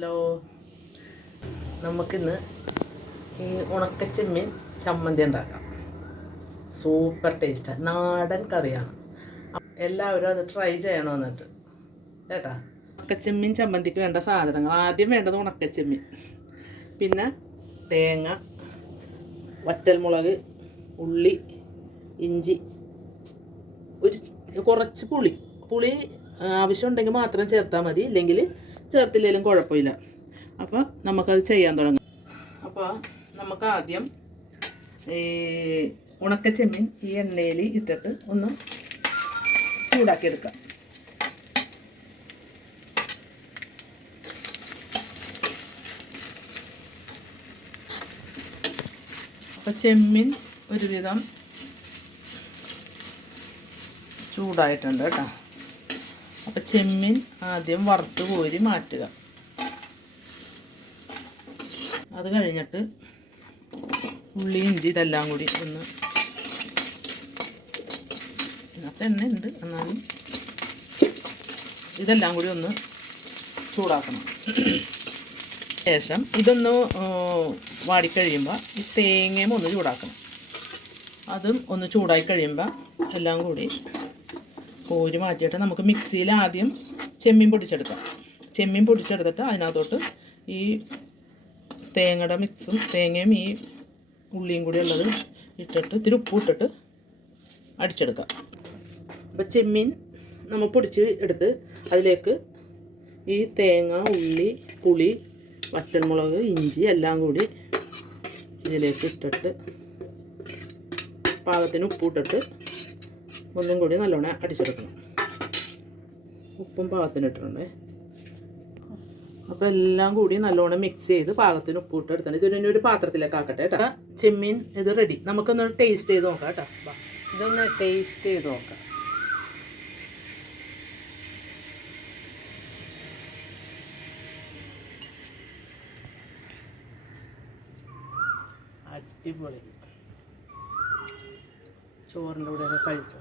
Hello, നമുക്കിന്ന് ഈ ഉണക്കച്ചെമ്മീൻ ചമ്മന്തി ഉണ്ടാക്കാം. സൂപ്പർ ടേസ്റ്റാണ്, നാടൻ കറിയാണ്. എല്ലാവരും അത് ട്രൈ ചെയ്യണം എന്നിട്ട് കേട്ടാ. ഉണക്കച്ചെമ്മീൻ ചമ്മന്തിക്ക് വേണ്ട സാധനങ്ങൾ: ആദ്യം വേണ്ടത് ഉണക്കച്ചെമ്മീൻ, പിന്നെ തേങ്ങ, വറ്റൽമുളക്, ഉള്ളി, ഇഞ്ചി, കുറച്ച് പുളി ആവശ്യമുണ്ടെങ്കിൽ മാത്രം ചേർത്താൽ മതി, ഇല്ലെങ്കിൽ ചേർത്തില്ലെങ്കിലും കുഴപ്പമില്ല. അപ്പോൾ നമുക്കത് ചെയ്യാൻ തുടങ്ങാം. അപ്പോൾ നമുക്ക് ആദ്യം ഈ ഉണക്കച്ചെമ്മീൻ ഈ എണ്ണയിൽ ഇട്ടിട്ട് ഒന്ന് ചൂടാക്കിയെടുക്കാം. അപ്പോൾ ചെമ്മീൻ ഒരുവിധം ചൂടായിട്ടുണ്ട് കേട്ടോ. അപ്പോൾ ചെമ്മീൻ ആദ്യം വറുത്ത് കോരി മാറ്റുക. അത് കഴിഞ്ഞിട്ട് ഉള്ളി, ഇഞ്ചി ഇതെല്ലാം കൂടി ഒന്ന്, ഇതിനകത്ത് എണ്ണ ഉണ്ട് എന്നാലും ഇതെല്ലാം കൂടി ഒന്ന് ചൂടാക്കണം. ശേഷം ഇതൊന്ന് വാടിക്കഴിയുമ്പോൾ ഈ തേങ്ങയും ഒന്ന് ചൂടാക്കണം. അതും ഒന്ന് ചൂടായി കഴിയുമ്പോൾ എല്ലാം കൂടി കോരി മാറ്റിയിട്ട് നമുക്ക് മിക്സിയിൽ ആദ്യം ചെമ്മീൻ പൊടിച്ചെടുക്കാം. ചെമ്മീൻ പൊടിച്ചെടുത്തിട്ട് അതിനകത്തോട്ട് ഈ തേങ്ങയുടെ മിക്സും തേങ്ങയും ഈ ഉള്ളിയും കൂടി ഉള്ളത് ഇട്ടിട്ട് ഇത്തിരി ഉപ്പ് ഇട്ടിട്ട് അടിച്ചെടുക്കാം. അപ്പോൾ ചെമ്മീൻ നമ്മൾ പൊടിച്ച് എടുത്ത് അതിലേക്ക് ഈ തേങ്ങ, ഉള്ളി, പുളി, വറ്റൽമുളക്, ഇഞ്ചി എല്ലാം കൂടി ഇതിലേക്ക് ഇട്ടിട്ട് പാകത്തിന് ഉപ്പ് ഇട്ടിട്ട് ഒന്നും കൂടി നല്ലോണം അടിച്ചെടുക്കണം. ഉപ്പും പാകത്തിന് ഇട്ടിട്ടുണ്ട്. അപ്പോൾ എല്ലാം കൂടി നല്ലോണം മിക്സ് ചെയ്ത് പാകത്തിന് ഉപ്പ് ഇട്ട് എടുക്കണം. ഇതൊരു ഒരു പാത്രത്തിലേക്ക് ആക്കട്ടെ കേട്ടോ. ചെമ്മീൻ ഇത് റെഡി. നമുക്കൊന്ന് ടേസ്റ്റ് ചെയ്ത് നോക്കാം കേട്ടോ. ഇതൊന്ന് ടേസ്റ്റ് ചെയ്ത് നോക്കാം. അടിപൊളി. ചോറിൻ്റെ കൂടെയൊക്കെ കഴിച്ചോ.